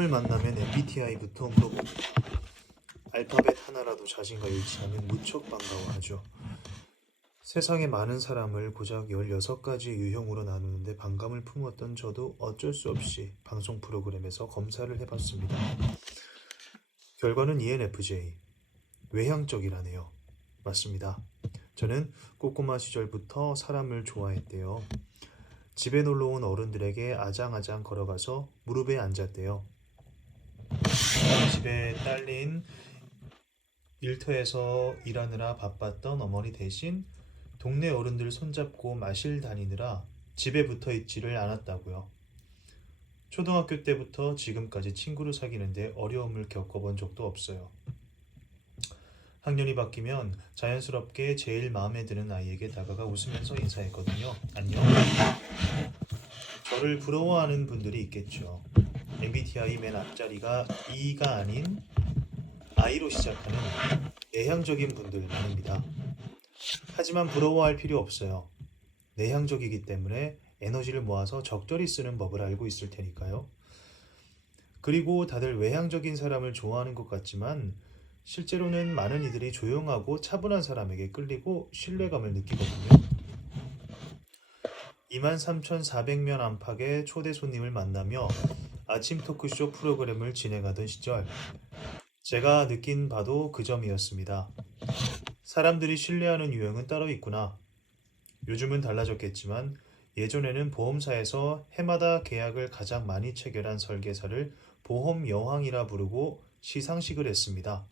사람을 만나면 MBTI부터 물어봅니다. 알파벳 하나라도 자신과 일치하면 무척 반가워하죠. 세상에 많은 사람을 고작 16가지 유형으로 나누는데 반감을 품었던 저도 어쩔 수 없이 방송 프로그램에서 검사를 해봤습니다. 결과는 ENFJ, 외향적이라네요. 맞습니다. 저는 꼬꼬마 시절부터 사람을 좋아했대요. 집에 놀러온 어른들에게 아장아장 걸어가서 무릎에 앉았대요. 집에 딸린 일터에서 일하느라 바빴던 어머니 대신 동네 어른들 손잡고 마실 다니느라 집에 붙어 있지를 않았다고요. 초등학교 때부터 지금까지 친구를 사귀는데 어려움을 겪어본 적도 없어요. 학년이 바뀌면 자연스럽게 제일 마음에 드는 아이에게 다가가 웃으면서 인사했거든요. 안녕. 저를 부러워하는 분들이 있겠죠. MBTI 맨 앞자리가 E가 아닌 I로 시작하는 내향적인 분들 많습니다. 하지만 부러워할 필요 없어요. 내향적이기 때문에 에너지를 모아서 적절히 쓰는 법을 알고 있을 테니까요. 그리고 다들 외향적인 사람을 좋아하는 것 같지만 실제로는 많은 이들이 조용하고 차분한 사람에게 끌리고 신뢰감을 느끼거든요. 23,400명 안팎의 초대 손님을 만나며 아침 토크쇼 프로그램을 진행하던 시절 제가 느낀 바도 그 점이었습니다. 사람들이 신뢰하는 유형은 따로 있구나. 요즘은 달라졌겠지만 예전에는 보험사에서 해마다 계약을 가장 많이 체결한 설계사를 보험 여왕이라 부르고 시상식을 했습니다.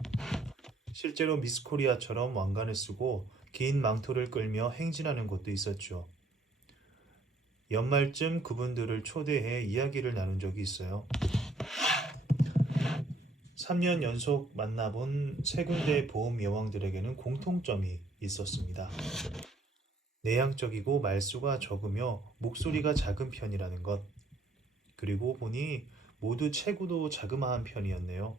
실제로 미스코리아처럼 왕관을 쓰고 긴 망토를 끌며 행진하는 곳도 있었죠. 연말쯤 그분들을 초대해 이야기를 나눈 적이 있어요. 3년 연속 만나본 세 군데의 보험 여왕들에게는 공통점이 있었습니다. 내향적이고 말수가 적으며 목소리가 작은 편이라는 것. 그리고 보니 모두 체구도 자그마한 편이었네요.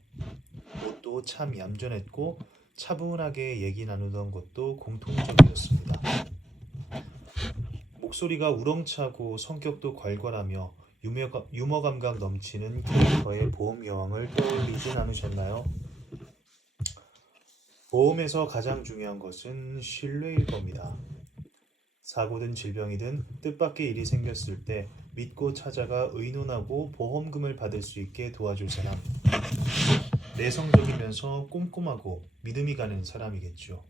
옷도 참 얌전했고 차분하게 얘기 나누던 것도 공통점이었습니다. 목소리가 우렁차고 성격도 괄괄하며 유머 감각 넘치는 캐릭터의 보험 여왕을 떠올리진 않으셨나요? 보험에서 가장 중요한 것은 신뢰일 겁니다. 사고든 질병이든 뜻밖의 일이 생겼을 때 믿고 찾아가 의논하고 보험금을 받을 수 있게 도와줄 사람. 내성적이면서 꼼꼼하고 믿음이 가는 사람이겠죠.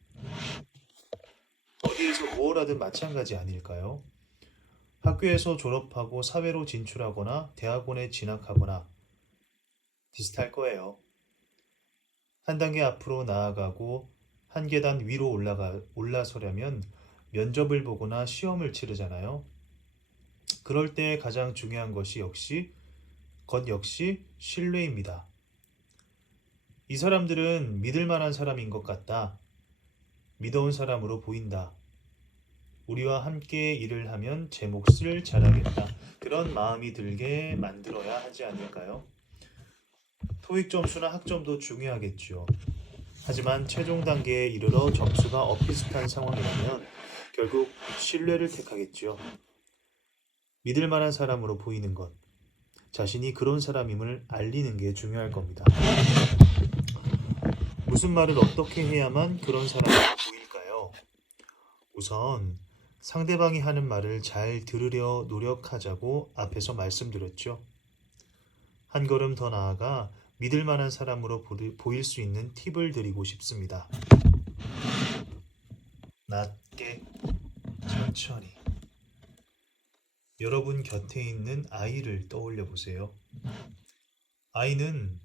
어디에서 뭘 하든 마찬가지 아닐까요? 학교에서 졸업하고 사회로 진출하거나 대학원에 진학하거나 비슷할 거예요. 한 단계 앞으로 나아가고 한 계단 위로 올라서려면 면접을 보거나 시험을 치르잖아요. 그럴 때 가장 중요한 것이 역시 신뢰입니다. 이 사람들은 믿을 만한 사람인 것 같다. 믿어온 사람으로 보인다. 우리와 함께 일을 하면 제 몫을 잘하겠다. 그런 마음이 들게 만들어야 하지 않을까요? 토익 점수나 학점도 중요하겠죠. 하지만 최종 단계에 이르러 점수가 엇비슷한 상황이라면 결국 신뢰를 택하겠죠. 믿을 만한 사람으로 보이는 것, 자신이 그런 사람임을 알리는 게 중요할 겁니다. 무슨 말을 어떻게 해야만 그런 사람으로 보일까요? 우선 상대방이 하는 말을 잘 들으려 노력하자고 앞에서 말씀드렸죠. 한 걸음 더 나아가 믿을 만한 사람으로 보일 수 있는 팁을 드리고 싶습니다. 낮게, 천천히. 여러분 곁에 있는 아이를 떠올려 보세요. 아이는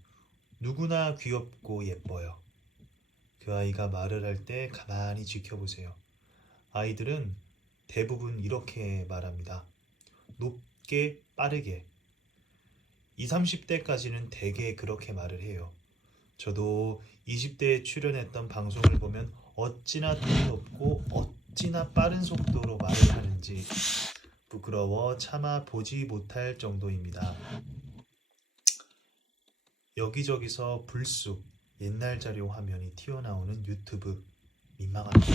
누구나 귀엽고 예뻐요. 그 아이가 말을 할 때 가만히 지켜보세요. 아이들은 대부분 이렇게 말합니다. 높게, 빠르게. 20, 30대까지는 대개 그렇게 말을 해요. 저도 20대에 출연했던 방송을 보면 어찌나 톤이 높고 어찌나 빠른 속도로 말을 하는지 부끄러워 차마 보지 못할 정도입니다. 여기저기서 불쑥 옛날 자료 화면이 튀어나오는 유튜브 민망합니다.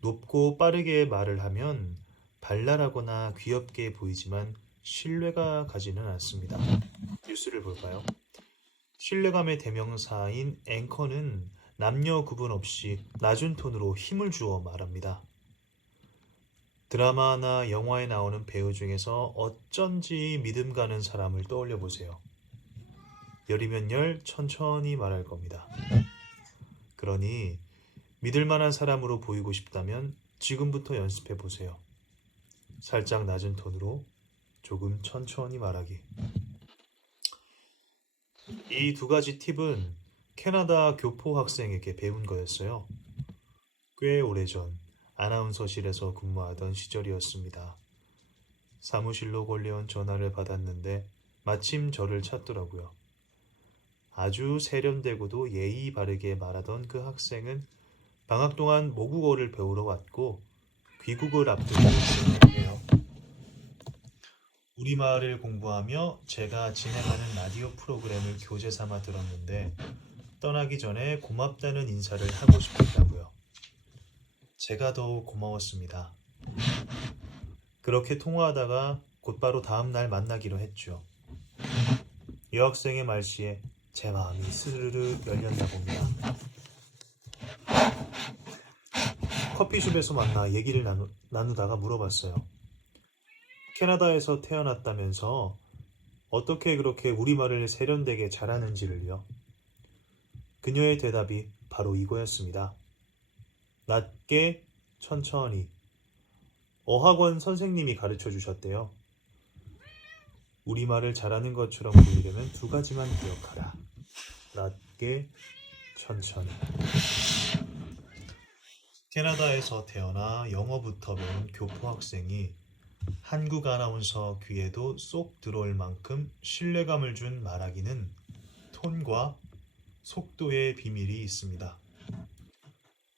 높고 빠르게 말을 하면 발랄하거나 귀엽게 보이지만 신뢰가 가지는 않습니다. 뉴스를 볼까요? 신뢰감의 대명사인 앵커는 남녀 구분 없이 낮은 톤으로 힘을 주어 말합니다. 드라마나 영화에 나오는 배우 중에서 어쩐지 믿음 가는 사람을 떠올려 보세요. 열이면 열, 천천히 말할 겁니다. 그러니 믿을 만한 사람으로 보이고 싶다면 지금부터 연습해 보세요. 살짝 낮은 톤으로 조금 천천히 말하기. 이 두 가지 팁은 캐나다 교포 학생에게 배운 거였어요. 꽤 오래전 아나운서실에서 근무하던 시절이었습니다. 사무실로 걸려온 전화를 받았는데 마침 저를 찾더라고요. 아주 세련되고도 예의 바르게 말하던 그 학생은 방학 동안 모국어를 배우러 왔고 귀국을 앞두고 있었는데요. 우리말을 공부하며 제가 진행하는 라디오 프로그램을 교재 삼아 들었는데 떠나기 전에 고맙다는 인사를 하고 싶었다고요. 제가 더욱 고마웠습니다. 그렇게 통화하다가 곧바로 다음 날 만나기로 했죠. 여학생의 말씨에 제 마음이 스르르 열렸나 봅니다. 커피숍에서 만나 얘기를 나누다가 물어봤어요. 캐나다에서 태어났다면서 어떻게 그렇게 우리말을 세련되게 잘하는지를요. 그녀의 대답이 바로 이거였습니다. 낮게, 천천히. 어학원 선생님이 가르쳐 주셨대요. 우리말을 잘하는 것처럼 보이려면 두 가지만 기억하라. 낮게, 천천히. 캐나다에서 태어나 영어부터 배운 교포 학생이 한국 아나운서 귀에도 쏙 들어올 만큼 신뢰감을 준 말하기는 톤과 속도의 비밀이 있습니다.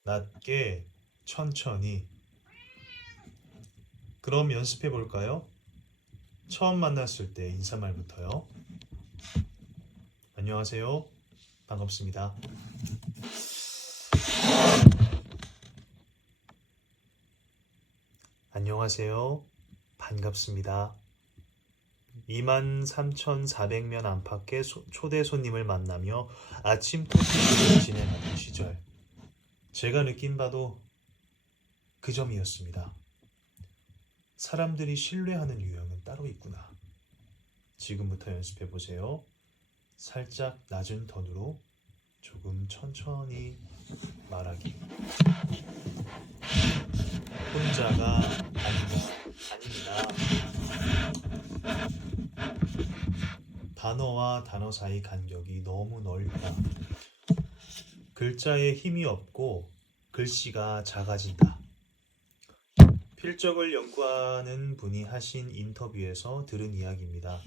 낮게, 천천히. 그럼 연습해 볼까요? 처음 만났을 때 인사말부터요. 안녕하세요. 반갑습니다. 안녕하세요. 반갑습니다. 23,400명 안팎의 초대 손님을 만나며 아침 토크쇼를 진행하던 시절 제가 느낀 바도 그 점이었습니다. 사람들이 신뢰하는 유형은 따로 있구나. 지금부터 연습해 보세요. 살짝 낮은 톤으로 조금 천천히 말하기. 혼자가 아닙니다. 단어와 단어 사이 간격이 너무 넓다. 글자에 힘이 없고 글씨가 작아진다. 필적을 연구하는 분이 하신 인터뷰에서 들은 이야기입니다.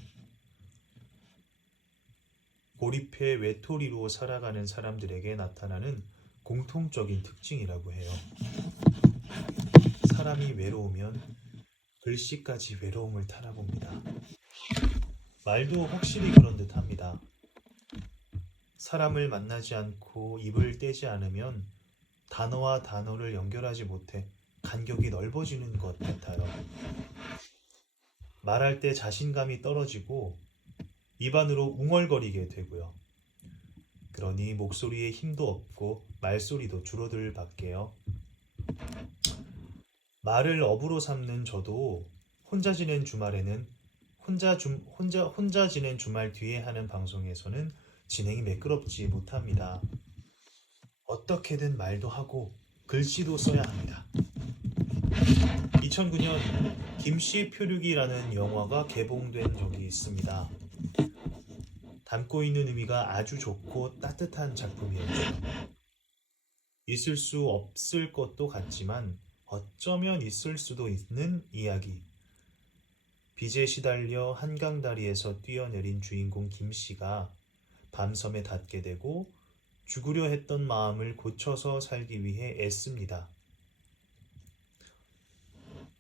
고립해 외톨이로 살아가는 사람들에게 나타나는 공통적인 특징이라고 해요. 사람이 외로우면 글씨까지 외로움을 타나 봅니다. 말도 확실히 그런 듯 합니다. 사람을 만나지 않고 입을 떼지 않으면 단어와 단어를 연결하지 못해 간격이 넓어지는 것 같아요. 말할 때 자신감이 떨어지고 입안으로 웅얼거리게 되고요. 그러니 목소리에 힘도 없고 말소리도 줄어들 밖에요. 말을 업으로 삼는 저도 혼자 지낸 주말에는 혼자 지낸 주말 뒤에 하는 방송에서는 진행이 매끄럽지 못합니다. 어떻게든 말도 하고 글씨도 써야 합니다. 2009년 김씨 표류기라는 영화가 개봉된 적이 있습니다. 담고 있는 의미가 아주 좋고 따뜻한 작품이었죠. 있을 수 없을 것도 같지만 어쩌면 있을 수도 있는 이야기. 빚에 시달려 한강다리에서 뛰어내린 주인공 김씨가 밤섬에 닿게 되고 죽으려 했던 마음을 고쳐서 살기 위해 애씁니다.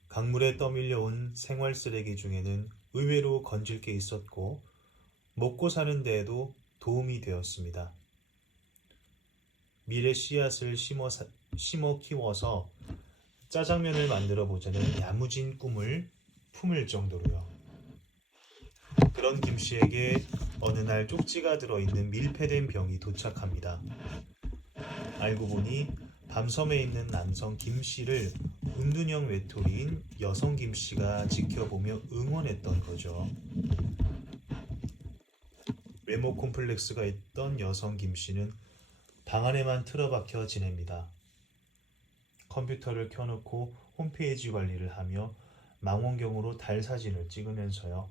강물에 떠밀려 온 생활 쓰레기 중에는 의외로 건질 게 있었고 먹고 사는 데에도 도움이 되었습니다. 미래 씨앗을 심어 키워서 짜장면을 만들어 보자는 야무진 꿈을 품을 정도로요. 그런 김씨에게 어느 날 쪽지가 들어있는 밀폐된 병이 도착합니다. 알고 보니 밤섬에 있는 남성 김씨를 은둔형 외톨이인 여성 김씨가 지켜보며 응원했던 거죠. 외모 콤플렉스가 있던 여성 김씨는 방 안에만 틀어박혀 지냅니다. 컴퓨터를 켜놓고 홈페이지 관리를 하며 망원경으로 달 사진을 찍으면서요.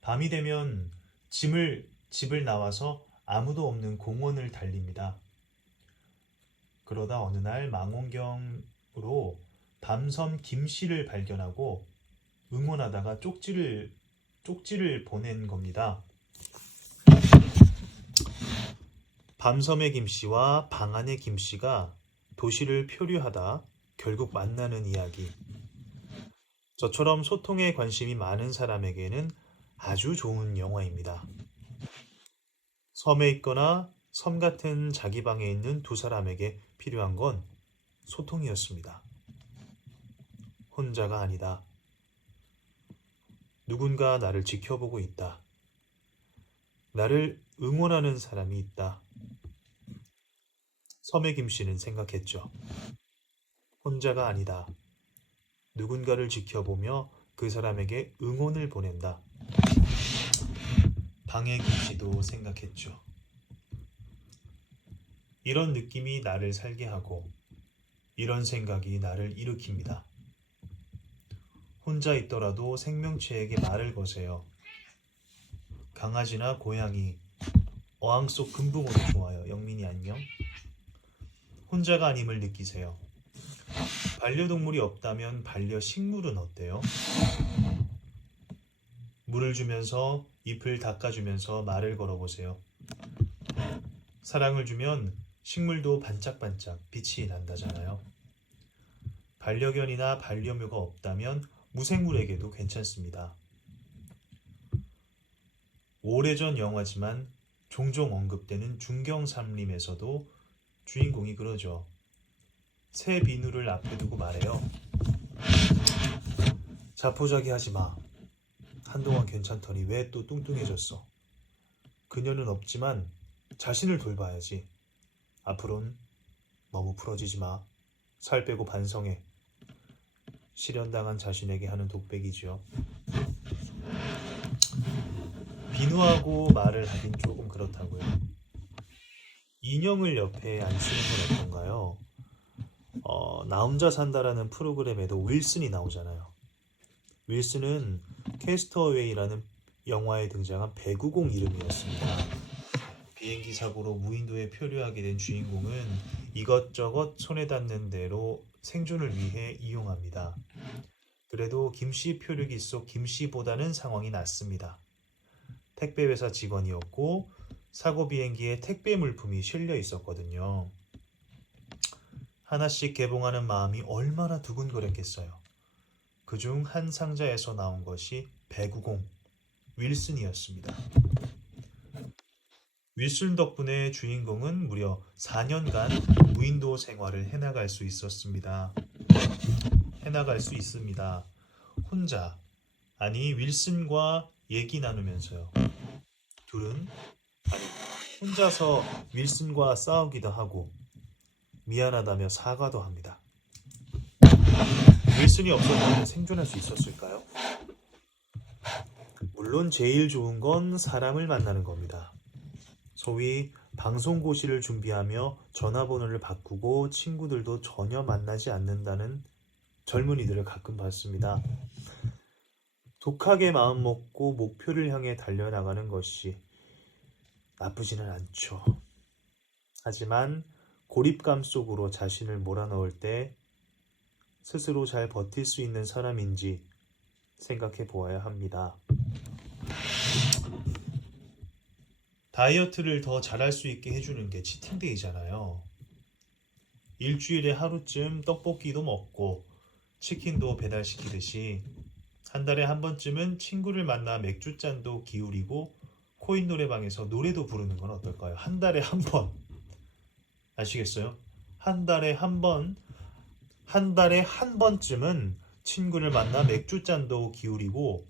밤이 되면 집을 나와서 아무도 없는 공원을 달립니다. 그러다 어느 날 망원경으로 밤섬 김씨를 발견하고 응원하다가 쪽지를 보낸 겁니다. 밤섬의 김씨와 방 안의 김씨가 도시를 표류하다 결국 만나는 이야기. 저처럼 소통에 관심이 많은 사람에게는 아주 좋은 영화입니다. 섬에 있거나 섬 같은 자기 방에 있는 두 사람에게 필요한 건 소통이었습니다. 혼자가 아니다. 누군가 나를 지켜보고 있다. 나를 응원하는 사람이 있다. 섬의 김씨는 생각했죠. 혼자가 아니다. 누군가를 지켜보며 그 사람에게 응원을 보낸다. 방의 김씨도 생각했죠. 이런 느낌이 나를 살게 하고 이런 생각이 나를 일으킵니다. 혼자 있더라도 생명체에게 말을 거세요. 강아지나 고양이, 어항 속 금붕어도 좋아요. 영민이 안녕. 혼자가 아님을 느끼세요. 반려동물이 없다면 반려식물은 어때요? 물을 주면서 잎을 닦아주면서 말을 걸어보세요. 사랑을 주면 식물도 반짝반짝 빛이 난다잖아요. 반려견이나 반려묘가 없다면 무생물에게도 괜찮습니다. 오래전 영화지만 종종 언급되는 중경삼림에서도 주인공이 그러죠. 새 비누를 앞에 두고 말해요. 자포자기 하지 마. 한동안 괜찮더니 왜 또 뚱뚱해졌어? 그녀는 없지만 자신을 돌봐야지. 앞으론 너무 풀어지지 마. 살 빼고 반성해. 실현당한 자신에게 하는 독백이죠. 비누하고 말을 하긴 조금 그렇다고요. 인형을 옆에 안 쓰는 건 어떤가요? 나 혼자 산다라는 프로그램에도 윌슨이 나오잖아요. 윌슨은 캐스터웨이라는 영화에 등장한 배구공 이름이었습니다. 비행기 사고로 무인도에 표류하게 된 주인공은 이것저것 손에 닿는 대로 생존을 위해 이용합니다. 그래도 김씨 표류기 속 김씨보다는 상황이 낫습니다. 택배회사 직원이었고 사고 비행기에 택배 물품이 실려 있었거든요. 하나씩 개봉하는 마음이 얼마나 두근거렸겠어요. 그중 한 상자에서 나온 것이 배구공 윌슨이었습니다. 윌슨 덕분에 주인공은 무려 4년간 무인도 생활을 해나갈 수 있습니다. 혼자, 아니 윌슨과 얘기 나누면서요. 둘은 혼자서 윌슨과 싸우기도 하고 미안하다며 사과도 합니다. 윌슨이 없었다면 생존할 수 있었을까요? 물론 제일 좋은 건 사람을 만나는 겁니다. 소위 방송고시를 준비하며 전화번호를 바꾸고 친구들도 전혀 만나지 않는다는 젊은이들을 가끔 봤습니다. 독하게 마음먹고 목표를 향해 달려나가는 것이 나쁘지는 않죠. 하지만 고립감 속으로 자신을 몰아넣을 때 스스로 잘 버틸 수 있는 사람인지 생각해 보아야 합니다. 다이어트를 더 잘할 수 있게 해주는 게 치팅데이잖아요. 일주일에 하루쯤 떡볶이도 먹고 치킨도 배달시키듯이 한 달에 한 번쯤은 친구를 만나 맥주잔도 기울이고 코인 노래방에서 노래도 부르는 건 어떨까요? 한 달에 한 번. 아시겠어요? 한 달에 한 번쯤은 친구를 만나 맥주잔도 기울이고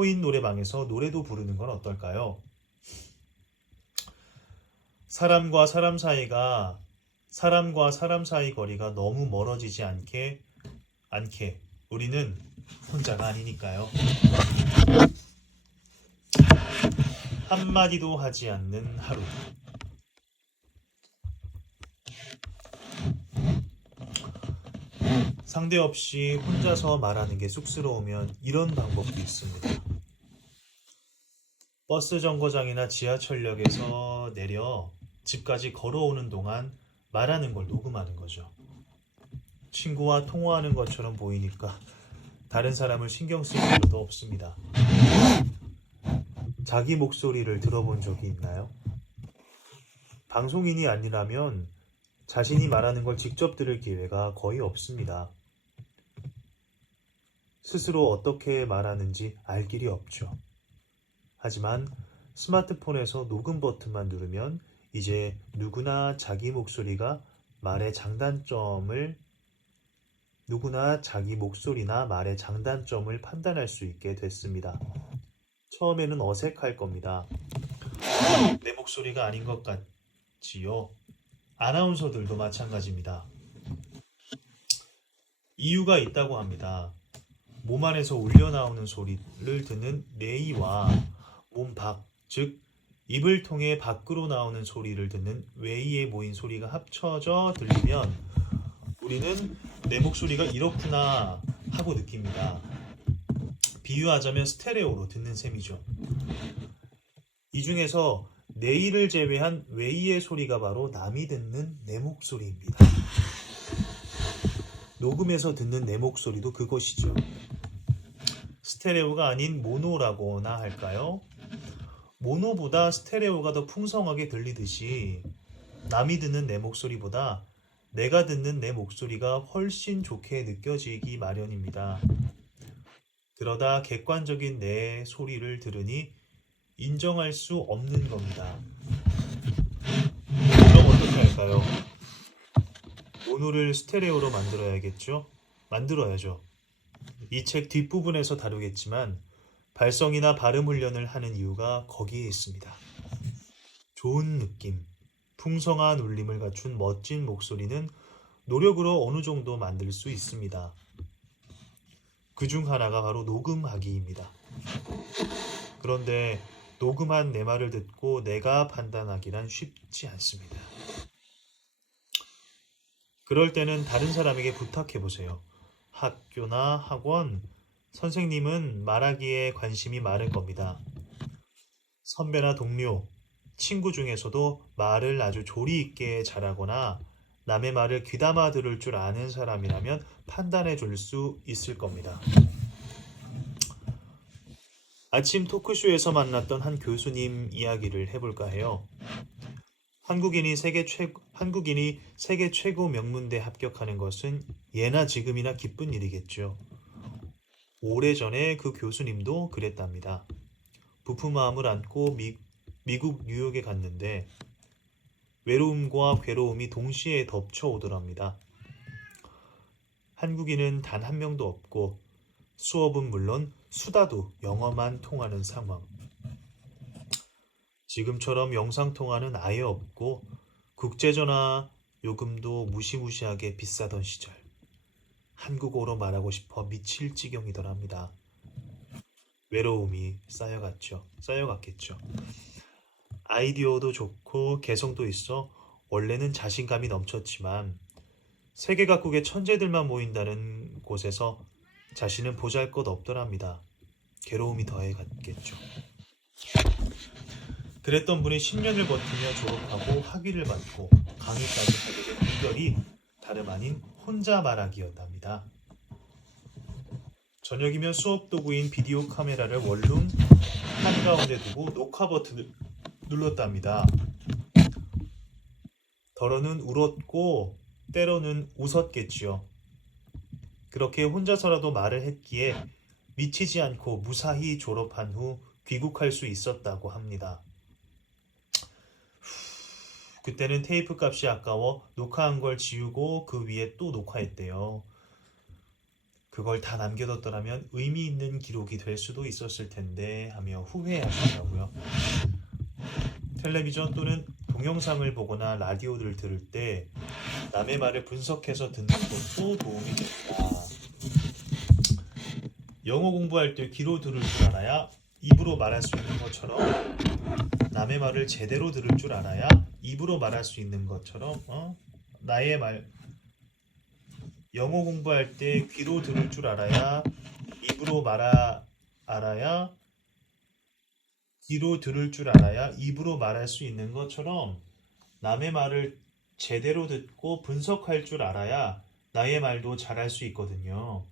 코인 노래방에서 노래도 부르는 건 어떨까요? 사람과 사람 사이 거리가 너무 멀어지지 않게 우리는 혼자가 아니니까요. 한마디도 하지 않는 하루. 상대 없이 혼자서 말하는 게 쑥스러우면 이런 방법도 있습니다. 버스 정거장이나 지하철역에서 내려 집까지 걸어오는 동안 말하는 걸 녹음하는 거죠. 친구와 통화하는 것처럼 보이니까 다른 사람을 신경 쓸 필요도 없습니다. 자기 목소리를 들어본 적이 있나요? 방송인이 아니라면 자신이 말하는 걸 직접 들을 기회가 거의 없습니다. 스스로 어떻게 말하는지 알 길이 없죠. 하지만 스마트폰에서 녹음 버튼만 누르면 이제 누구나 자기 목소리나 말의 장단점을 판단할 수 있게 됐습니다. 처음에는 어색할 겁니다. 내 목소리가 아닌 것 같지요? 아나운서들도 마찬가지입니다. 이유가 있다고 합니다. 몸 안에서 울려나오는 소리를 듣는 내의와 몸 밖, 즉 입을 통해 밖으로 나오는 소리를 듣는 외의에 모인 소리가 합쳐져 들리면 우리는 내 목소리가 이렇구나 하고 느낍니다. 비유하자면 스테레오로 듣는 셈이죠. 이 중에서 내의를 제외한 외의의 소리가 바로 남이 듣는 내 목소리입니다. 녹음해서 듣는 내 목소리도 그것이죠. 스테레오가 아닌 모노라고나 할까요? 모노보다 스테레오가 더 풍성하게 들리듯이 남이 듣는 내 목소리보다 내가 듣는 내 목소리가 훨씬 좋게 느껴지기 마련입니다. 그러다 객관적인 내 소리를 들으니 인정할 수 없는 겁니다. 그럼 어떻게 할까요? 모노를 스테레오로 만들어야죠. 이 책 뒷부분에서 다루겠지만 발성이나 발음 훈련을 하는 이유가 거기에 있습니다. 좋은 느낌, 풍성한 울림을 갖춘 멋진 목소리는 노력으로 어느 정도 만들 수 있습니다. 그중 하나가 바로 녹음하기입니다. 그런데 녹음한 내 말을 듣고 내가 판단하기란 쉽지 않습니다. 그럴 때는 다른 사람에게 부탁해 보세요. 학교나 학원, 선생님은 말하기에 관심이 많을 겁니다. 선배나 동료, 친구 중에서도 말을 아주 조리 있게 잘하거나 남의 말을 귀담아 들을 줄 아는 사람이라면 판단해 줄 수 있을 겁니다. 아침 토크쇼에서 만났던 한 교수님 이야기를 해볼까 해요. 한국인이 세계 최고 명문대 합격하는 것은 예나 지금이나 기쁜 일이겠죠. 오래전에 그 교수님도 그랬답니다. 부푼 마음을 안고 미국 뉴욕에 갔는데 외로움과 괴로움이 동시에 덮쳐오더랍니다. 한국인은 단 한 명도 없고 수업은 물론 수다도 영어만 통하는 상황. 지금처럼 영상통화는 아예 없고 국제전화 요금도 무시무시하게 비싸던 시절. 한국어로 말하고 싶어 미칠 지경이더랍니다. 외로움이 쌓여갔겠죠. 아이디어도 좋고 개성도 있어 원래는 자신감이 넘쳤지만 세계 각국의 천재들만 모인다는 곳에서 자신은 보잘것없더랍니다. 괴로움이 더해갔겠죠. 그랬던 분이 10년을 버티며 졸업하고 학위를 받고 강의까지 하게 된 비결이 다름 아닌 혼자 말하기였답니다. 저녁이면 수업 도구인 비디오 카메라를 원룸 한가운데 두고 녹화 버튼을 눌렀답니다. 더러는 울었고 때로는 웃었겠지요. 그렇게 혼자서라도 말을 했기에 미치지 않고 무사히 졸업한 후 귀국할 수 있었다고 합니다. 그때는 테이프 값이 아까워 녹화한 걸 지우고 그 위에 또 녹화했대요. 그걸 다 남겨뒀더라면 의미 있는 기록이 될 수도 있었을 텐데 하며 후회하시더라고요. 텔레비전 또는 동영상을 보거나 라디오를 들을 때 남의 말을 분석해서 듣는 것도 도움이 됩니다. 영어 공부할 때 귀로 들을 줄 알아야 입으로 말할 수 있는 것처럼 남의 말을 제대로 들을 줄 알아야 입으로 말할 수 있는 것처럼 나의 말 영어 공부할 때 귀로 들을 줄 알아야 입으로 알아야 귀로 들을 줄 알아야 입으로 말할 수 있는 것처럼 남의 말을 제대로 듣고 분석할 줄 알아야 나의 말도 잘할 수 있거든요.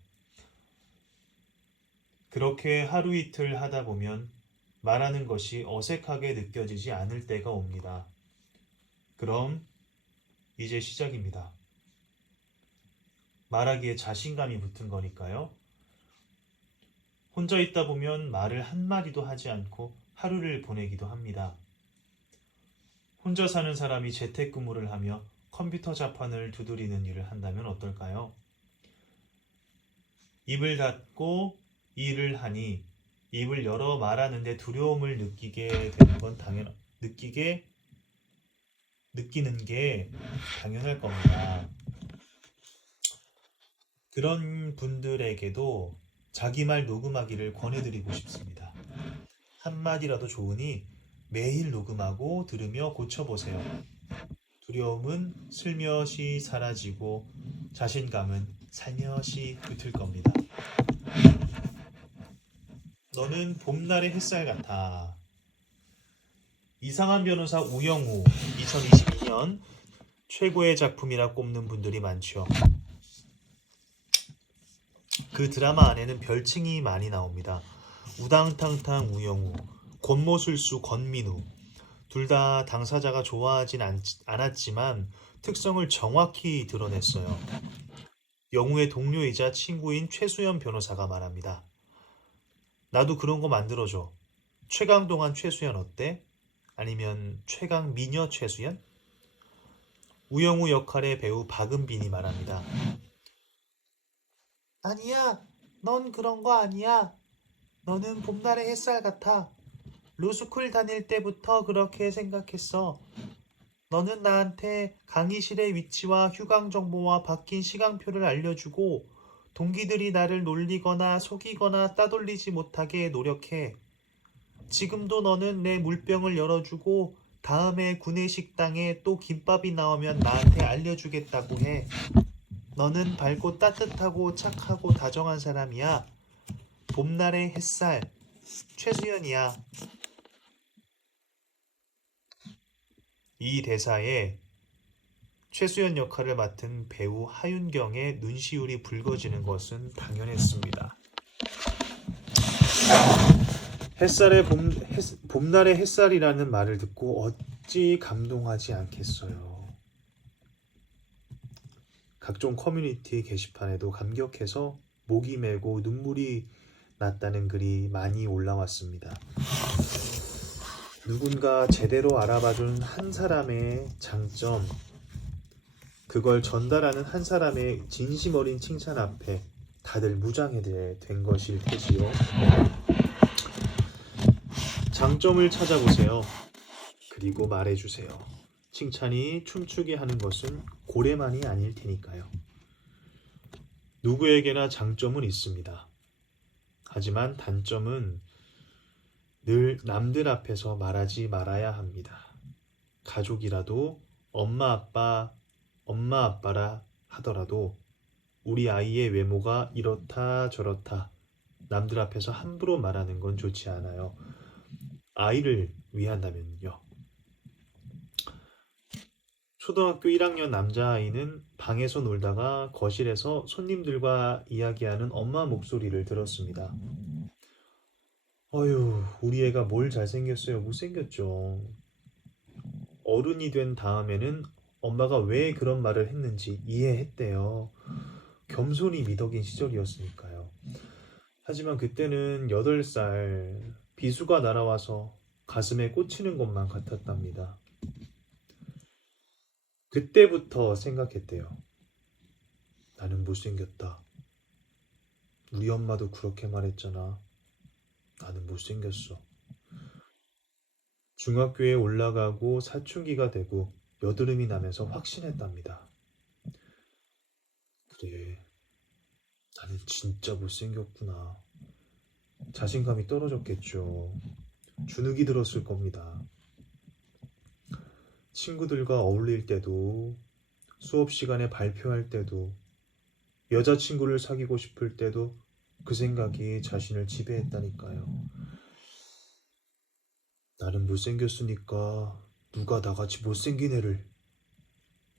그렇게 하루 이틀 하다 보면 말하는 것이 어색하게 느껴지지 않을 때가 옵니다. 그럼 이제 시작입니다. 말하기에 자신감이 붙은 거니까요. 혼자 있다 보면 말을 한마디도 하지 않고 하루를 보내기도 합니다. 혼자 사는 사람이 재택근무를 하며 컴퓨터 자판을 두드리는 일을 한다면 어떨까요? 입을 닫고 일을 하니 입을 열어 말하는데 두려움을 느끼게 되는 건 느끼는 게 당연할 겁니다. 그런 분들에게도 자기 말 녹음하기를 권해드리고 싶습니다. 한마디라도 좋으니 매일 녹음하고 들으며 고쳐보세요. 두려움은 슬며시 사라지고 자신감은 살며시 붙을 겁니다. 너는 봄날의 햇살 같아. 이상한 변호사 우영우 2022년 최고의 작품이라 꼽는 분들이 많죠. 그 드라마 안에는 별칭이 많이 나옵니다. 우당탕탕 우영우, 권모술수 권민우. 둘 다 당사자가 좋아하진 않았지만 특성을 정확히 드러냈어요. 영우의 동료이자 친구인 최수연 변호사가 말합니다. 나도 그런 거 만들어줘. 최강동안 최수연 어때? 아니면 최강 미녀 최수연? 우영우 역할의 배우 박은빈이 말합니다. 아니야, 넌 그런 거 아니야. 너는 봄날의 햇살 같아. 로스쿨 다닐 때부터 그렇게 생각했어. 너는 나한테 강의실의 위치와 휴강 정보와 바뀐 시간표를 알려주고 동기들이 나를 놀리거나 속이거나 따돌리지 못하게 노력해. 지금도 너는 내 물병을 열어주고 다음에 구내식당에 또 김밥이 나오면 나한테 알려주겠다고 해. 너는 밝고 따뜻하고 착하고 다정한 사람이야. 봄날의 햇살, 최수연이야. 이 대사에 최수연 역할을 맡은 배우 하윤경의 눈시울이 붉어지는 것은 당연했습니다. 봄날의 햇살이라는 말을 듣고 어찌 감동하지 않겠어요. 각종 커뮤니티 게시판에도 감격해서 목이 메고 눈물이 났다는 글이 많이 올라왔습니다. 누군가 제대로 알아봐준 한 사람의 장점, 그걸 전달하는 한 사람의 진심 어린 칭찬 앞에 다들 무장해된 것일 테지요. 장점을 찾아보세요. 그리고 말해주세요. 칭찬이 춤추게 하는 것은 고래만이 아닐 테니까요. 누구에게나 장점은 있습니다. 하지만 단점은 늘 남들 앞에서 말하지 말아야 합니다. 가족이라도 엄마 아빠라 하더라도 우리 아이의 외모가 이렇다 저렇다 남들 앞에서 함부로 말하는 건 좋지 않아요. 아이를 위한다면요. 초등학교 1학년 남자아이는 방에서 놀다가 거실에서 손님들과 이야기하는 엄마 목소리를 들었습니다. 어휴, 우리 애가 뭘 잘생겼어요? 못생겼죠. 어른이 된 다음에는 엄마가 왜 그런 말을 했는지 이해했대요. 겸손이 미덕인 시절이었으니까요. 하지만 그때는 8살 비수가 날아와서 가슴에 꽂히는 것만 같았답니다. 그때부터 생각했대요. 나는 못생겼다. 우리 엄마도 그렇게 말했잖아. 나는 못생겼어. 중학교에 올라가고 사춘기가 되고 여드름이 나면서 확신했답니다. 그래, 나는 진짜 못생겼구나. 자신감이 떨어졌겠죠. 주눅이 들었을 겁니다. 친구들과 어울릴 때도, 수업 시간에 발표할 때도, 여자친구를 사귀고 싶을 때도 그 생각이 자신을 지배했다니까요. 나는 못생겼으니까 누가 나같이 못생긴 애를.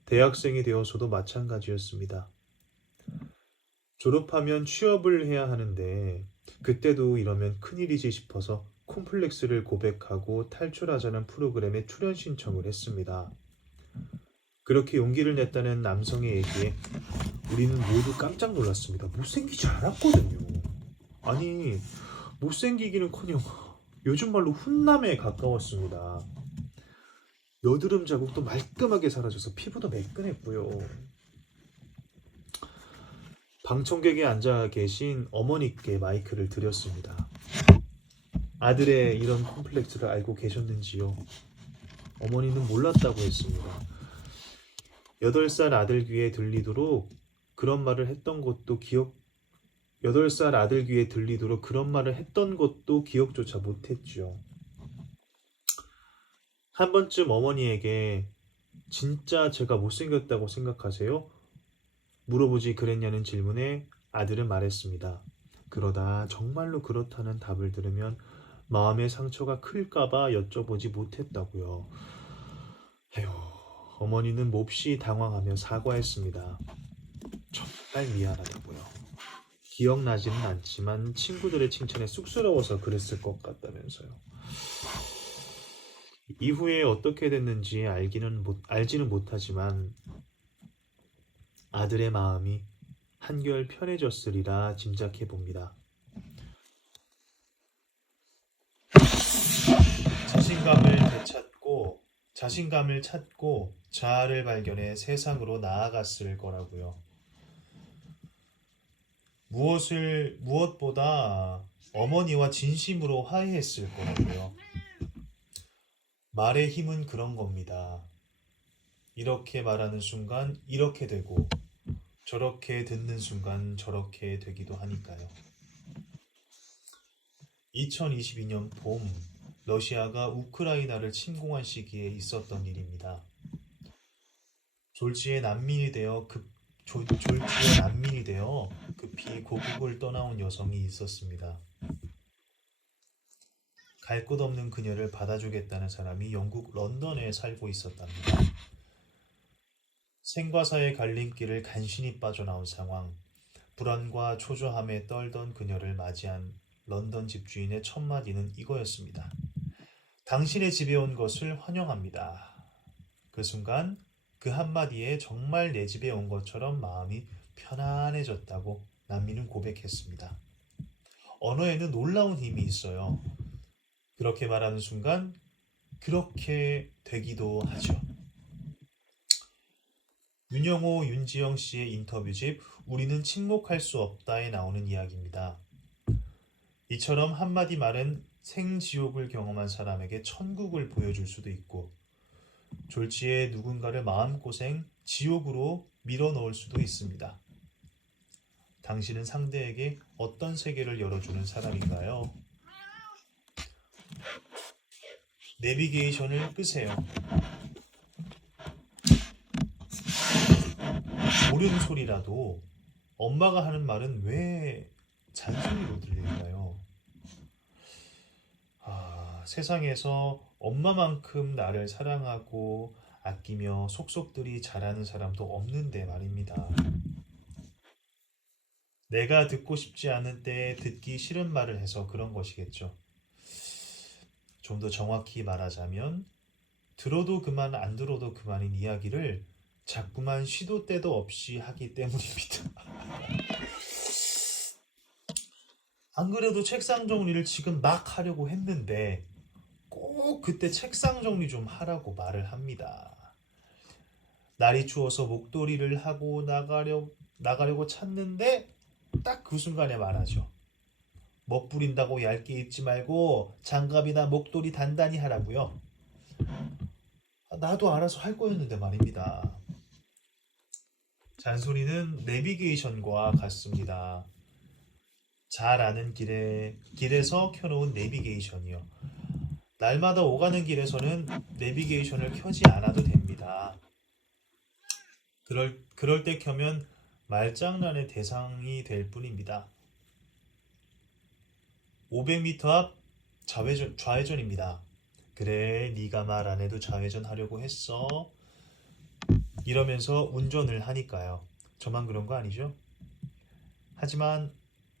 대학생이 되어서도 마찬가지였습니다. 졸업하면 취업을 해야 하는데 그때도 이러면 큰일이지 싶어서 콤플렉스를 고백하고 탈출하자는 프로그램에 출연 신청을 했습니다. 그렇게 용기를 냈다는 남성의 얘기에 우리는 모두 깜짝 놀랐습니다. 못생기지 않았거든요. 아니, 못생기기는커녕 요즘 말로 훈남에 가까웠습니다. 여드름 자국도 말끔하게 사라져서 피부도 매끈했고요. 방청객에 앉아 계신 어머니께 마이크를 드렸습니다. 아들의 이런 콤플렉스를 알고 계셨는지요? 어머니는 몰랐다고 했습니다. 8살 아들 귀에 들리도록 그런 말을 했던 것도 8살 아들 귀에 들리도록 그런 말을 했던 것도 기억조차 못했죠. 한 번쯤 어머니에게 진짜 제가 못생겼다고 생각하세요? 물어보지 그랬냐는 질문에 아들은 말했습니다. 그러다 정말로 그렇다는 답을 들으면 마음의 상처가 클까봐 여쭤보지 못했다고요. 에휴, 어머니는 몹시 당황하며 사과했습니다. 정말 미안하다고요. 기억나지는 않지만 친구들의 칭찬에 쑥스러워서 그랬을 것 같다면서요. 이후에 어떻게 됐는지 알지는 못하지만 아들의 마음이 한결 편해졌으리라 짐작해 봅니다. 자신감을 찾고 자아를 발견해 세상으로 나아갔을 거라고요. 무엇보다 어머니와 진심으로 화해했을 거라고요. 말의 힘은 그런 겁니다. 이렇게 말하는 순간 이렇게 되고 저렇게 듣는 순간 저렇게 되기도 하니까요. 2022년 봄 러시아가 우크라이나를 침공한 시기에 있었던 일입니다. 졸지에 난민이 되어 급히 고국을 떠나온 여성이 있었습니다. 갈 곳 없는 그녀를 받아주겠다는 사람이 영국 런던에 살고 있었답니다. 생과 사의 갈림길을 간신히 빠져나온 상황, 불안과 초조함에 떨던 그녀를 맞이한 런던 집주인의 첫 마디는 이거였습니다. 당신의 집에 온 것을 환영합니다. 그 순간 그 한마디에 정말 내 집에 온 것처럼 마음이 편안해졌다고 난민은 고백했습니다. 언어에는 놀라운 힘이 있어요. 그렇게 말하는 순간 그렇게 되기도 하죠. 윤영호, 윤지영 씨의 인터뷰집 우리는 침묵할 수 없다에 나오는 이야기입니다. 이처럼 한마디 말은 생지옥을 경험한 사람에게 천국을 보여줄 수도 있고 졸지에 누군가를 마음고생 지옥으로 밀어넣을 수도 있습니다. 당신은 상대에게 어떤 세계를 열어주는 사람인가요? 내비게이션을 끄세요. 옳은 소리라도 엄마가 하는 말은 왜 잔소리로 들릴까요? 세상에서 엄마만큼 나를 사랑하고 아끼며 속속들이 잘하는 사람도 없는데 말입니다. 내가 듣고 싶지 않은 때에 듣기 싫은 말을 해서 그런 것이겠죠. 좀 더 정확히 말하자면 들어도 그만 안 들어도 그만인 이야기를 자꾸만 시도 때도 없이 하기 때문입니다. 안 그래도 책상 정리를 지금 막 하려고 했는데 꼭 그때 책상 정리 좀 하라고 말을 합니다. 날이 추워서 목도리를 하고 나가려고 찾는데 딱 그 순간에 말하죠. 멋부린다고 얇게 입지 말고 장갑이나 목도리 단단히 하라고요. 나도 알아서 할 거였는데 말입니다. 잔소리는 내비게이션과 같습니다. 잘 아는 길에서 켜놓은 내비게이션이요. 날마다 오가는 길에서는 내비게이션을 켜지 않아도 됩니다. 그럴 때 켜면 말장난의 대상이 될 뿐입니다. 500m 앞 좌회전입니다. 그래, 네가 말 안 해도 좌회전 하려고 했어. 이러면서 운전을 하니까요. 저만 그런 거 아니죠? 하지만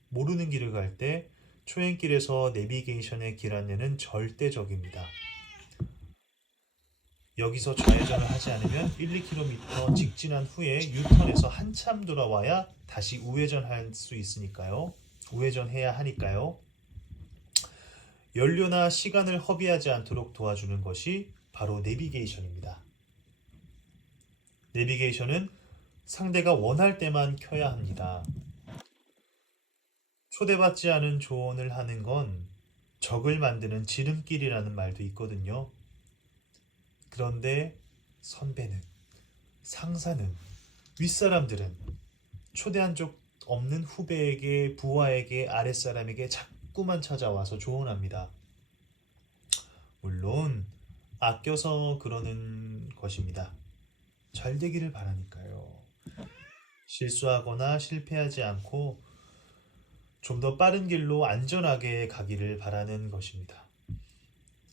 모르는 길을 갈 때 초행길에서 내비게이션의 길 안내는 절대적입니다. 여기서 좌회전을 하지 않으면 1, 2km 직진한 후에 유턴해서 한참 돌아와야 다시 우회전할 수 있으니까요. 우회전해야 하니까요. 연료나 시간을 허비하지 않도록 도와주는 것이 바로 내비게이션입니다. 내비게이션은 상대가 원할 때만 켜야 합니다. 초대받지 않은 조언을 하는 건 적을 만드는 지름길이라는 말도 있거든요. 그런데 선배는, 상사는, 윗사람들은 초대한 적 없는 후배에게, 부하에게, 아랫사람에게 자꾸만 찾아와서 조언합니다. 물론 아껴서 그러는 것입니다. 잘 되기를 바라니까요. 실수하거나 실패하지 않고 좀 더 빠른 길로 안전하게 가기를 바라는 것입니다.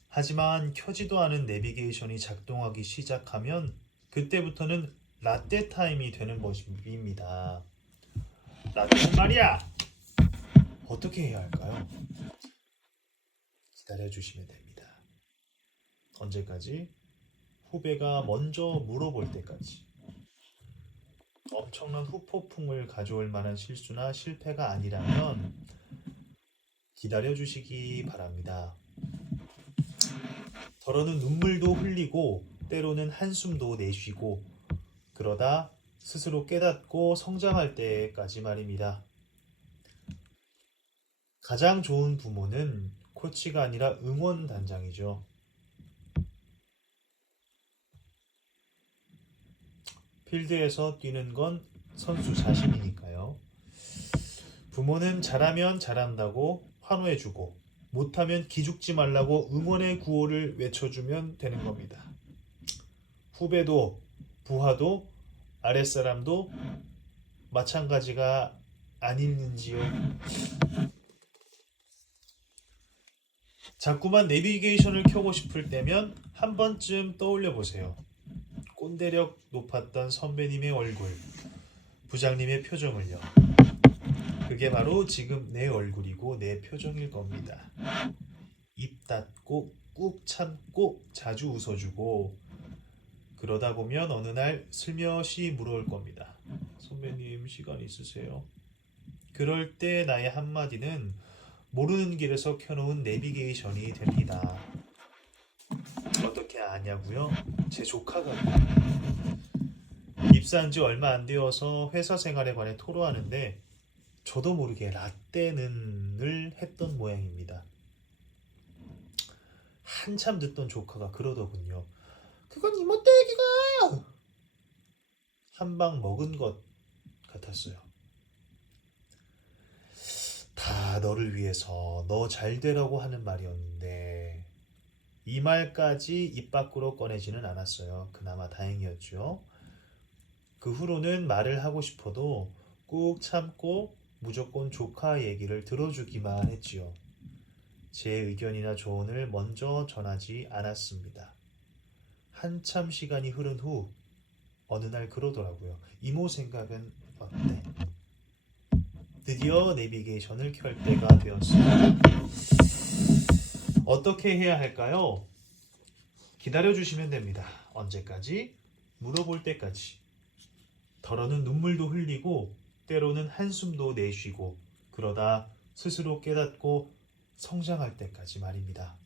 하지만 켜지도 않은 내비게이션이 작동하기 시작하면 그때부터는 라떼 타임이 되는 것입니다. 라떼는 말이야! 어떻게 해야 할까요? 기다려주시면 됩니다. 언제까지? 후배가 먼저 물어볼 때까지. 엄청난 후폭풍을 가져올 만한 실수나 실패가 아니라면 기다려주시기 바랍니다. 더러는 눈물도 흘리고 때로는 한숨도 내쉬고 그러다 스스로 깨닫고 성장할 때까지 말입니다. 가장 좋은 부모는 코치가 아니라 응원단장이죠. 필드에서 뛰는 건 선수 자신이니까요. 부모는 잘하면 잘한다고 환호해주고 못하면 기죽지 말라고 응원의 구호를 외쳐주면 되는 겁니다. 후배도 부하도 아랫사람도 마찬가지가 아니는지요. 자꾸만 내비게이션을 켜고 싶을 때면 한 번쯤 떠올려 보세요. 꼰대력 높았던 선배님의 얼굴, 부장님의 표정을요. 그게 바로 지금 내 얼굴이고 내 표정일 겁니다. 입 닫고 꾹 참고 자주 웃어주고 그러다 보면 어느 날 슬며시 물어올 겁니다. 선배님 시간 있으세요? 그럴 때 나의 한마디는 모르는 길에서 켜놓은 내비게이션이 됩니다. 어떻게 아냐고요? 제 조카가 입사한 지 얼마 안 되어서 회사 생활에 관해 토로하는데 저도 모르게 라떼는을 했던 모양입니다. 한참 듣던 조카가 그러더군요. 그건 이모떼 얘기가 한 방 먹은 것 같았어요. 다 너를 위해서 너 잘 되라고 하는 말이었는데 이 말까지 입 밖으로 꺼내지는 않았어요. 그나마 다행이었죠. 그 후로는 말을 하고 싶어도 꾹 참고 무조건 조카 얘기를 들어주기만 했지요. 제 의견이나 조언을 먼저 전하지 않았습니다. 한참 시간이 흐른 후 어느 날 그러더라고요. 이모 생각은 어때? 드디어 내비게이션을 켤 때가 되었습니다. 어떻게 해야 할까요? 기다려주시면 됩니다. 언제까지? 물어볼 때까지. 더러는 눈물도 흘리고 때로는 한숨도 내쉬고 그러다 스스로 깨닫고 성장할 때까지 말입니다.